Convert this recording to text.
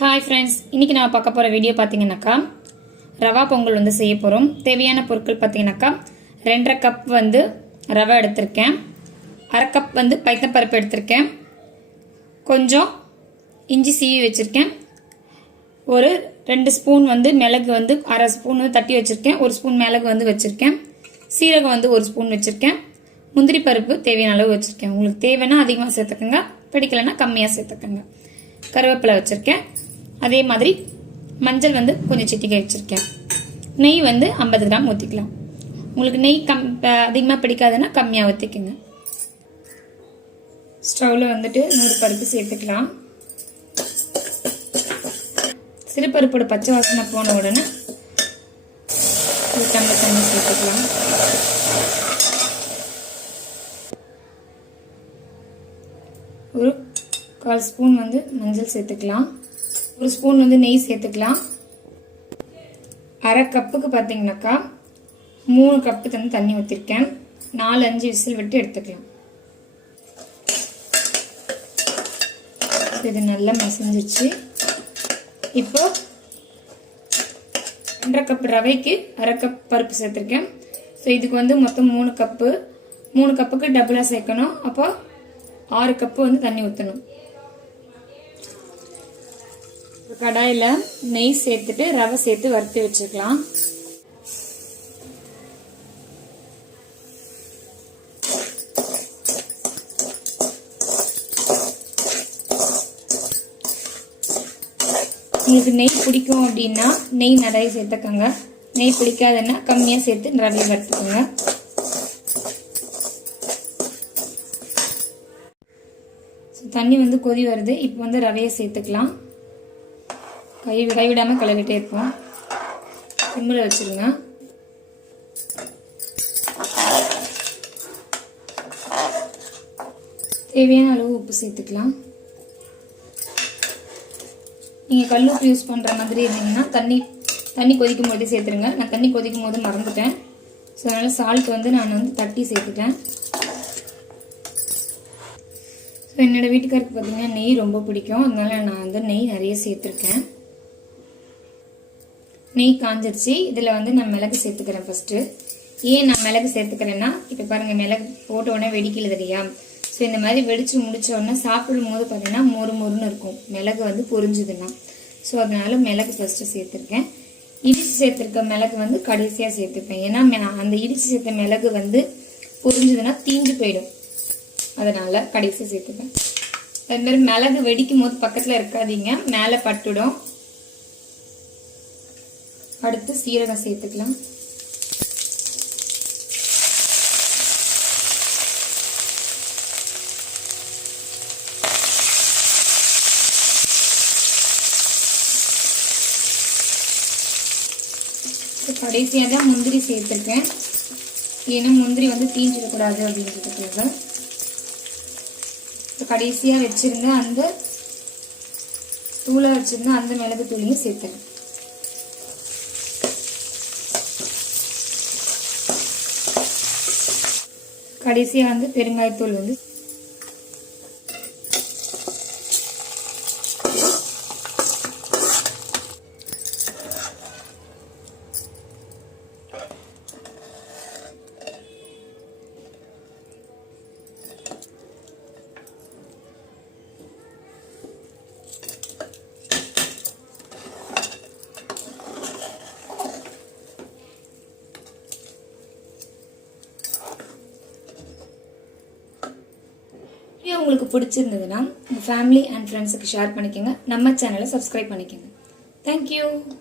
Hi friends, இன்றைக்கி நான் பார்க்க போகிற வீடியோ பார்த்தீங்கன்னாக்கா ரவா பொங்கல் வந்து செய்ய போகிறோம். தேவையான பொருட்கள் பார்த்தீங்கன்னாக்கா 2.5 கப் வந்து ரவை எடுத்திருக்கேன், 1/2 கப் வந்து பைத்தம்பருப்பு எடுத்திருக்கேன், கொஞ்சம் இஞ்சி சீவி வச்சுருக்கேன், ஒரு 2 ஸ்பூன் வந்து மிளகு வந்து 1/2 ஸ்பூன் வந்து தட்டி வச்சுருக்கேன், 1 ஸ்பூன் மிளகு வந்து வச்சுருக்கேன், சீரகம் வந்து 1 ஸ்பூன் வச்சுருக்கேன், முந்திரி பருப்பு தேவையான அளவு வச்சுருக்கேன். உங்களுக்கு தேவைன்னா அதிகமாக சேர்த்துக்கோங்க, பிடிக்கலைன்னா கம்மியாக சேர்த்துக்கோங்க. கருவேப்பிலை வச்சுருக்கேன், அதே மாதிரி மஞ்சள் வந்து கொஞ்சம் சிட்டிகை வச்சுருக்கேன். நெய் வந்து 50 கிராம் ஊற்றிக்கலாம். உங்களுக்கு நெய் அதிகமாக பிடிக்காதுன்னா கம்மியாக ஊற்றிக்கோங்க. ஸ்டவ்வில் வந்துட்டு 100 பருப்பு சேர்த்துக்கலாம். சிறுபருப்போட பச்சை வாசனை போன உடனே ஒரு டம்ளர் தண்ணி சேர்த்துக்கலாம். ஒரு 1/4 ஸ்பூன் வந்து மஞ்சள் சேர்த்துக்கலாம், 1 ஸ்பூன் வந்து நெய் சேர்த்துக்கலாம். 1/2 கப்புக்கு பார்த்தீங்கன்னாக்கா 3 கப்பு தண்ணி ஊற்றிருக்கேன். 4-5 விசில் விட்டு எடுத்துக்கலாம். இது நல்லா மசிஞ்சிருச்சு. இப்போ 2.5 கப் ரவைக்கு 1/2 கப் பருப்பு சேர்த்துருக்கேன். ஸோ இதுக்கு வந்து மொத்தம் 3 கப்பு, 3 கப்புக்கு டபுளாக சேர்க்கணும். அப்போ 6 கப்பு வந்து தண்ணி ஊற்றணும். கடாயில் நெய் சேர்த்துட்டு ரவை சேர்த்து வறுத்து வச்சுக்கலாம். உங்களுக்கு நெய் பிடிக்கும் அப்படின்னா நெய் நிறைய சேர்த்துக்கோங்க, நெய் பிடிக்காதுன்னா கம்மியாக சேர்த்து ரவையை வறுத்துக்கோங்க. தண்ணி வந்து கொதி வருது. இப்போ வந்து ரவையை சேர்த்துக்கலாம். கைவிடாமல் கலக்கிட்டே இருப்போம். சிம்மில் வச்சுருங்க. தேவையான அளவு உப்பு சேர்த்துக்கலாம். நீங்கள் கல் உப்பு யூஸ் பண்ணுற மாதிரி இருந்தீங்கன்னா தண்ணி கொதிக்கும் போதே சேர்த்துருங்க. நான் தண்ணி கொதிக்கும் போது மறந்துட்டேன். ஸோ அதனால் சால்ட் வந்து நான் வந்து தட்டி சேர்த்துட்டேன். ஸோ என்னோடய வீட்டுக்காருக்கு பார்த்தீங்கன்னா நெய் ரொம்ப பிடிக்கும், அதனால் நான் வந்து நெய் நிறைய சேர்த்துருக்கேன். நெய் காஞ்சிருச்சு. இதில் வந்து நான் மிளகு சேர்த்துக்கிறேன். ஃபஸ்ட்டு ஏன் நான் மிளகு சேர்த்துக்கிறேன்னா, இப்போ பாருங்கள் மிளகு போட்ட உடனே வெடிக்கல தெரியா. ஸோ இந்த மாதிரி வெடிச்சு முடிச்ச உடனே சாப்பிடும் போது பார்த்தீங்கன்னா மொறுன்னு இருக்கும் மிளகு வந்து பொரிஞ்சுதுன்னா. ஸோ அதனால மிளகு ஃபஸ்ட்டு சேர்த்துருக்கேன். இடிச்சு சேர்த்துருக்க மிளகு வந்து கடைசியாக சேர்த்துப்பேன். ஏன்னா அந்த இடிச்சு சேர்த்த மிளகு வந்து பொரிஞ்சுதுன்னா தீஞ்சு போயிடும், அதனால கடைசியாக சேர்த்துப்பேன். அது மாதிரி மிளகு வெடிக்கும் போது பக்கத்தில் இருக்காதீங்க, மேலே பட்டுடும். அடுத்து சீரகம் சேர்த்துக்கலாம். கடைசியாக தான் முந்திரி சேர்த்துருக்கேன், ஏன்னா முந்திரி வந்து தீஞ்சிடக்கூடாது அப்படின்றதுக்காக. கடைசியாக வச்சிருந்த அந்த தூளை வச்சிருந்த அந்த மிளகு தூளையும் சேர்த்துறேன். கடைசியாக வந்து பெருங்காயத்தூள் வந்து உங்களுக்கு பிடிச்சிருந்ததுன்னா உங்கள் ஃபேமிலி அண்ட் ஃப்ரெண்ட்ஸுக்கு ஷேர் பண்ணிக்கோங்க. நம்ம சேனலை சப்ஸ்கிரைப் பண்ணிக்கோங்க. தேங்க்யூ.